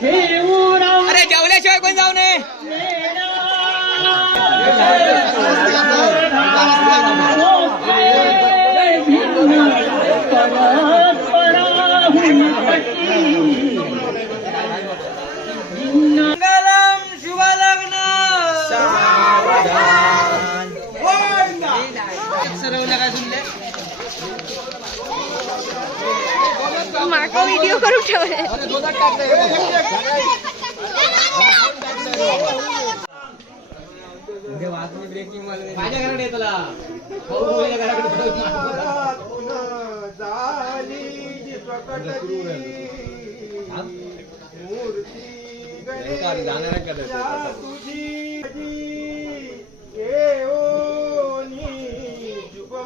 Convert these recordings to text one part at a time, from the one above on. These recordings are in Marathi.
अरे जेवल्याशिवाय कोण जाऊ नये. मंगलम शुभलग्न सरवलं काय सुनले माका व्हिडिओ करून ठेवले. माझ्या घराकडे येतला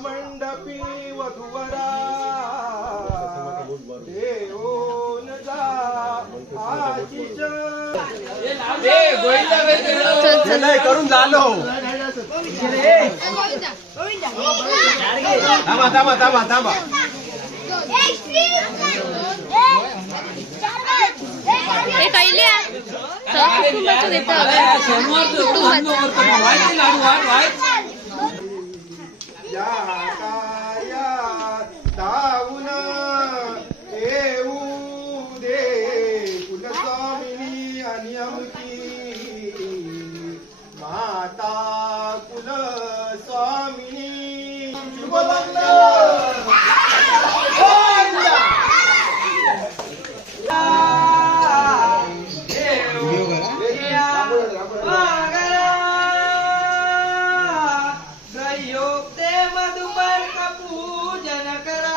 मंडपी वधुवरा करून झालो. थांबा थांबा थांबा थांबा. हे कैल्या कुटुंबाचं देतं माता कुल स्वामिनी प्रयोक्ते मधुपर्क पूजन करा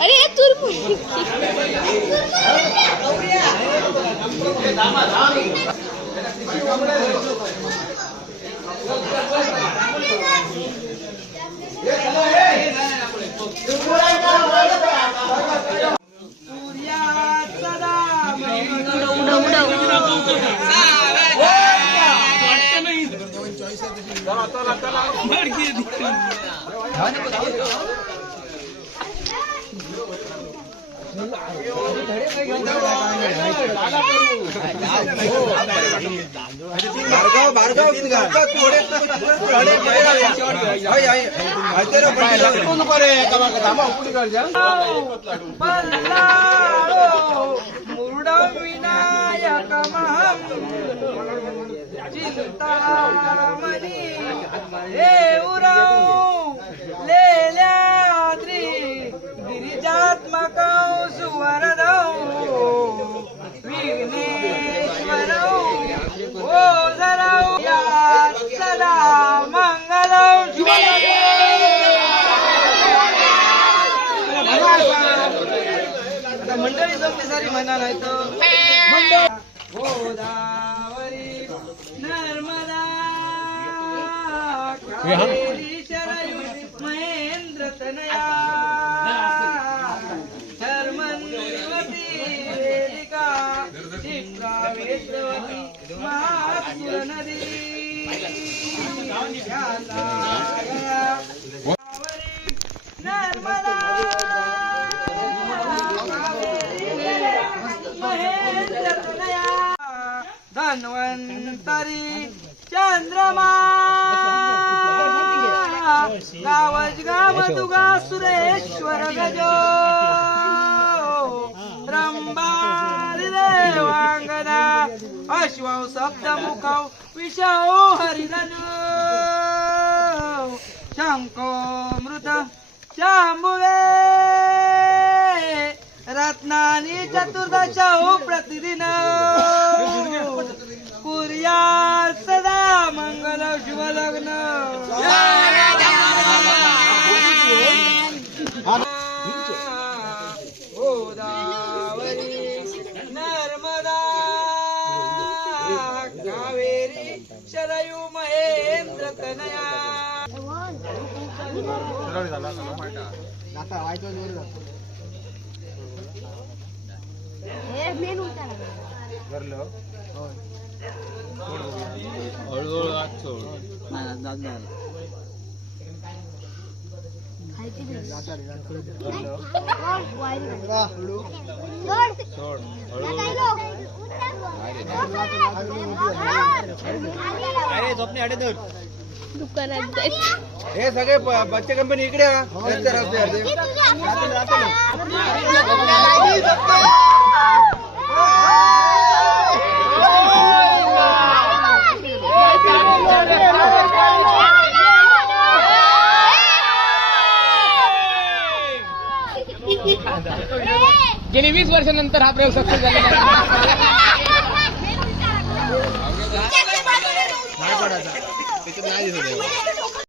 अरे तुरपू चिंतामणी हे उराव लेल्याद्री गिरिजात्मकौ सुवरदौ विघ्नेश्वरौ ओझरौ यात् सदा मंगलौ आता मंडळी जमली सारी म्हणा नाही तर गोदावरी नर्मदा कावेरी शरयू महेंद्र तनया महासुर नदी नर्मदा महेंद्र तनया धन्वंतरी चंद्रमा गावज गाव दुगा सुरेश्वर गजो रंबारी देवांगना अश्वौ सप्तमुखौ विषौ हरिधनु शंको मृत शांभुवे रत्नानि चतुर्दशौ प्रतिदिन कुर्यात् सदा मंगल शुभ लग्न गोदावरी नर्मदा कावेरी शरयू महेंद्र तनया दुकानात जायचं. हे सगळे बच्चे कंपनी इकडे या. नंतर असते अर्धे. गेली 20 वर्षानंतर हा प्रयोग सक्सेस झालेला आहे. नाही पडायचा. त्याच्यात नाही दिसत आहे.